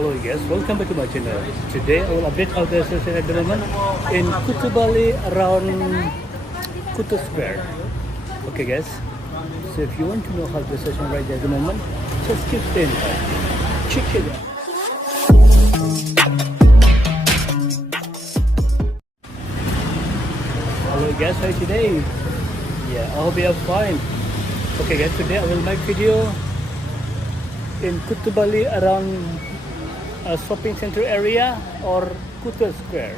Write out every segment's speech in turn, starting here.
Hello guys, welcome back to my channel. Today I will update how the session at the moment in Kuta Bali around Kuta Square. Okay guys, so if you want to know how the session right there at the moment, just keep staying. Check it out. Hello guys, how are you today? Yeah, I hope you are fine. Okay guys, today I will make video in Kuta Bali around a shopping center area or Kuta Square.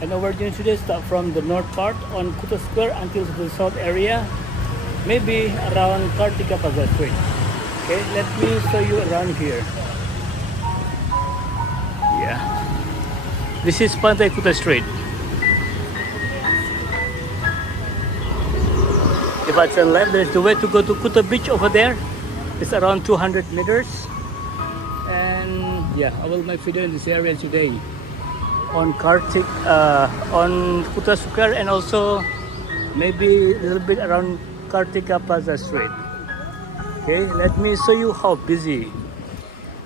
And our journey today start from the north part on Kuta Square until the south area, maybe around Kartika Plaza Street. Okay, let me show you around here. Yeah, this is Kartika Street. If I turn left, there's the way to go to Kuta Beach over there. It's around 200 meters. And yeah, I will make video in this area today on on Kuta Square and also maybe a little bit around Kartika Plaza Street. Okay, let me show you how busy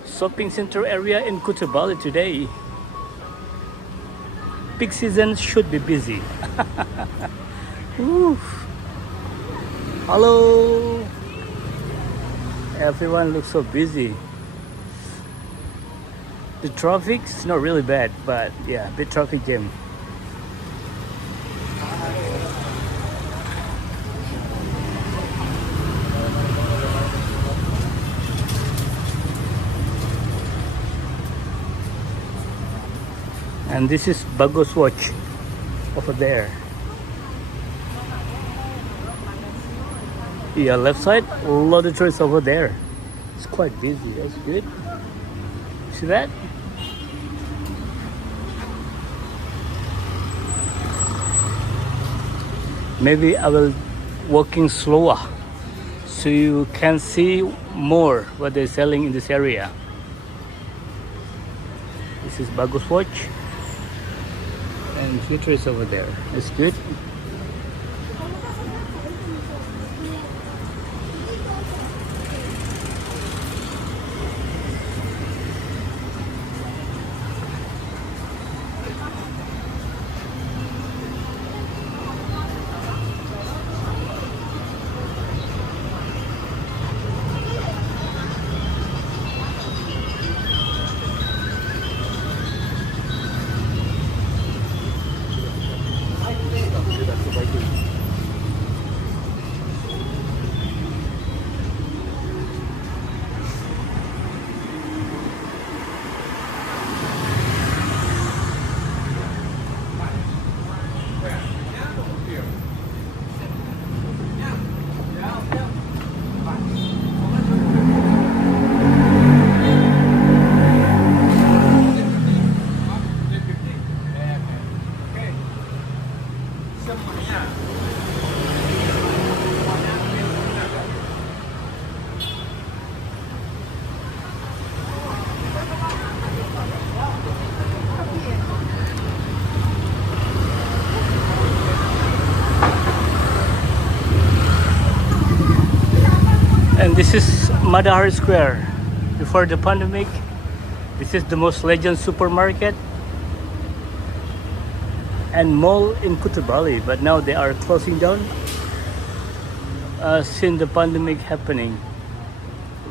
shopping center area in Kuta Bali today. Peak season should be busy. Hello, everyone looks so busy. The traffic's not really bad, but yeah, bit traffic jam. And this is Bagus Watch over there. Yeah, left side, a lot of tourists over there. It's quite busy, that's good. See that? Maybe I will walking slower so you can see more what they're selling in this area. This is Bagus Watch and future is over there. That's good. And this is Madahar Square. Before the pandemic, this is the most legend supermarket and mall in Kuta Bali, but now they are closing down since the pandemic happening.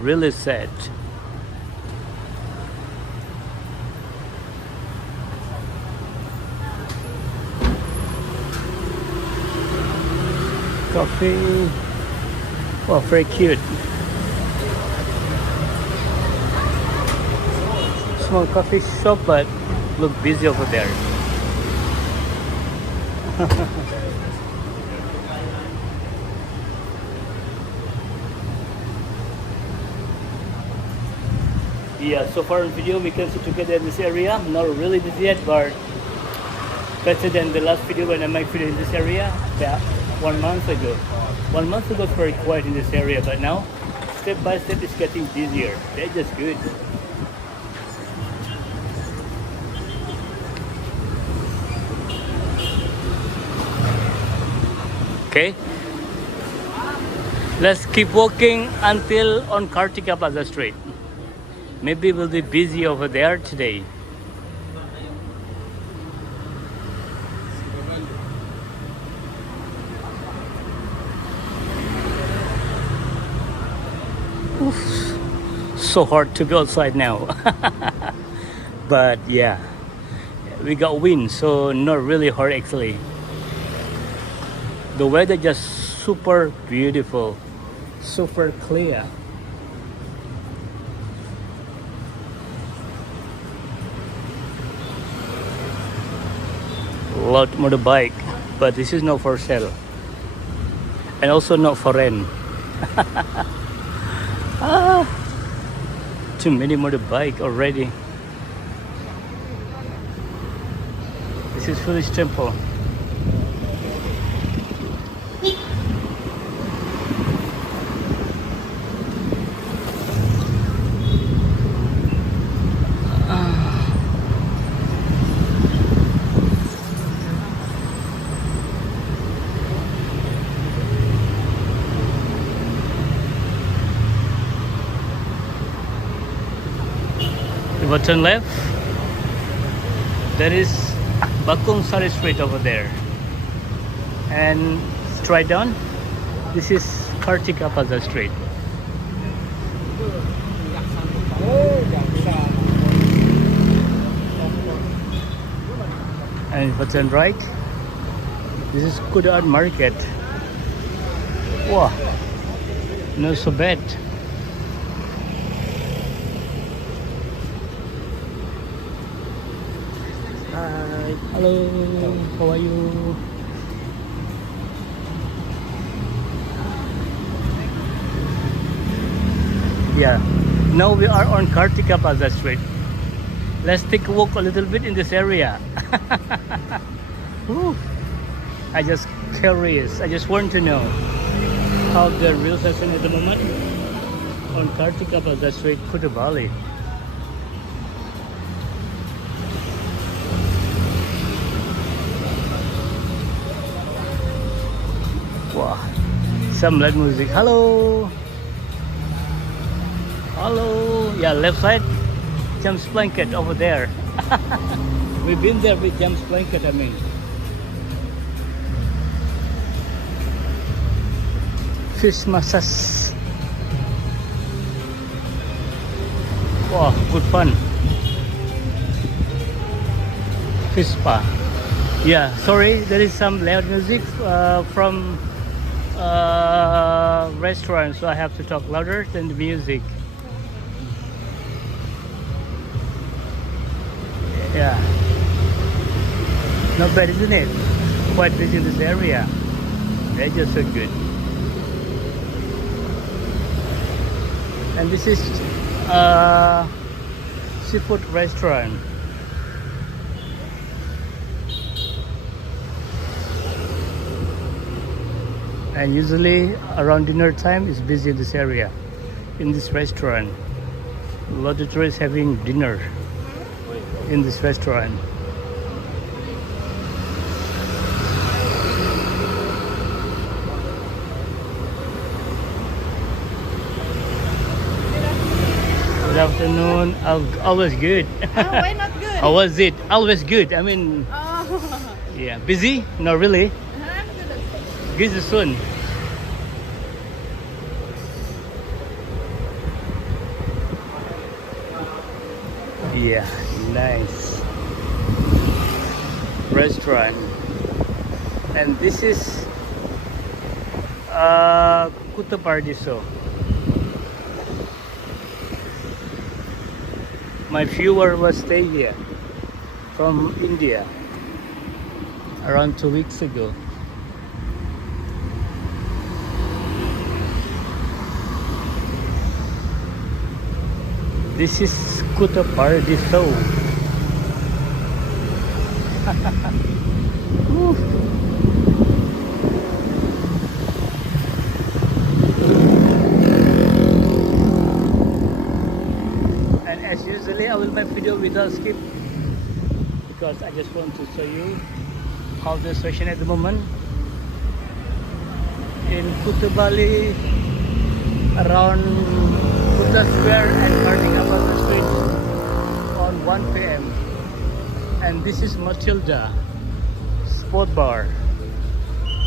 Really sad. Coffee. Oh, very cute. Small coffee shop, but look busy over there. Yeah, so far in video we can see together in this area. Not really busy yet, but better than the last video when I made video in this area. Yeah, 1 month ago. 1 month ago was very quiet in this area, but now step by step it's getting busier. That's just good. Okay, let's keep walking until on Kartika Plaza Street. Maybe we'll be busy over there today. Oof. So hard to be outside now. But yeah, we got wind, so not really hard actually. The weather just super beautiful, super clear. Lot motorbike, but this is not for sale and also not for rent. Too many motorbike already. This is Village Temple. If I turn left, there is Achonk Street over there, and straight down, this is Kartika Plaza Street. And if I turn right, this is Kuta Market. Wow, not so bad. Hi. Hello. How are you? Yeah. Now we are on Kartika Plaza Street. Let's take a walk a little bit in this area. Woo. I just curious. I just want to know how the real session at the moment on Kartika Plaza Street, Kuta Bali. Wow, some light music. Hello, hello. Yeah, left side, James Blanket over there. We've been there with James Blanket. I mean, fish massage. Wow, good fun. Fish spa. Yeah, sorry, there is some loud music from restaurant, so I have to talk louder than the music. Yeah, not bad, isn't it? Quite busy in this area. They're just so good. And this is seafood restaurant. And usually around dinner time it's busy in this area, in this restaurant. A lot of tourists having dinner in this restaurant. Good afternoon. Always good. Oh, why not good? How was it? Always good. I mean, Oh. yeah, busy? Not really. I'm good. Busy soon. Yeah, nice restaurant. And this is Kuta Paradiso. My viewer was staying here from India around 2 weeks ago. This is Kuta Paradiso. And as usually, I will make video without skip because I just want to show you how the situation at the moment in Kuta Bali, around Kuta Square and Kartika Plaza Street. 1 p.m. And this is Matilda Sport Bar.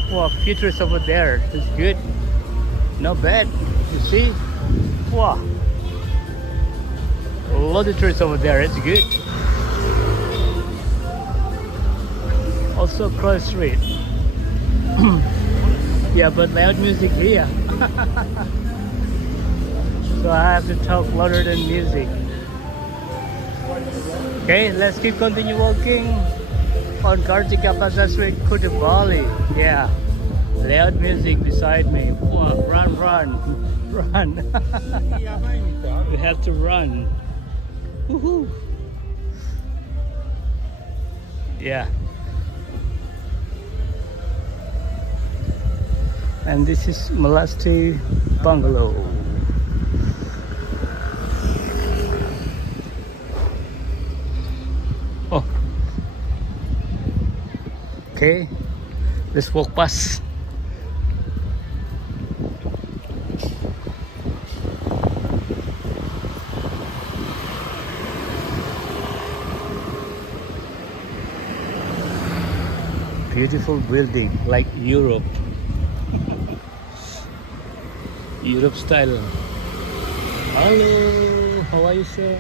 Wow, features over there. It's good. Not bad. You see? Wow. A lot of trees over there. It's good. Also cross street. Yeah, but loud music here. So I have to talk louder than music. Okay, let's keep continue walking on Kartika Plaza Street, Kuta Bali. Yeah, loud music beside me. Wow, run, run. We have to run. Woohoo! Yeah. And this is Malasti Bungalow. Oh. Okay. Let's walk past. Beautiful building like Europe. Europe style. Hello, how are you, sir?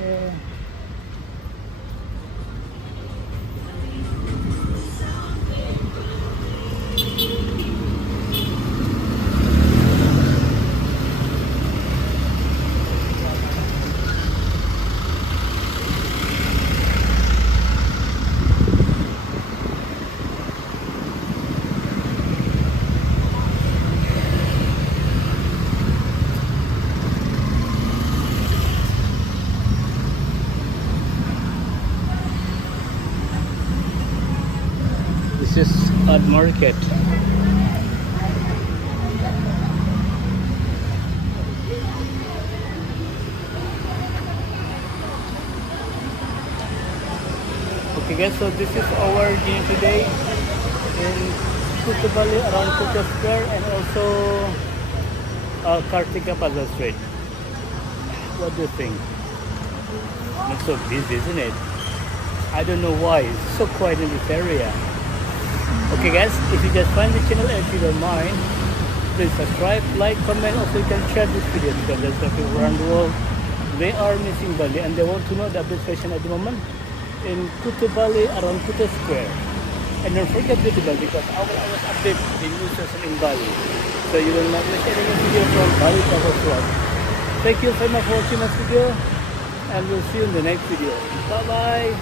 This is at market. Okay guys, so this is our dinner today in Kuta Bali, around Kuta Square, and also Kartika Plaza Street. What do you think? Not so busy, isn't it? I don't know why, it's so quiet in this area. Okay guys, if you just find the channel and if you don't mind, please subscribe, like, comment. Also you can share this video because there's some people around the world, they are missing Bali and they want to know the update fashion at the moment in Kuta Bali, around Kuta Square. And don't forget to do that because I will always update the new fashion in Bali, so you will not miss any video from Bali Travel Vlog. Thank you very much for watching my video and we'll see you in the next video. Bye bye.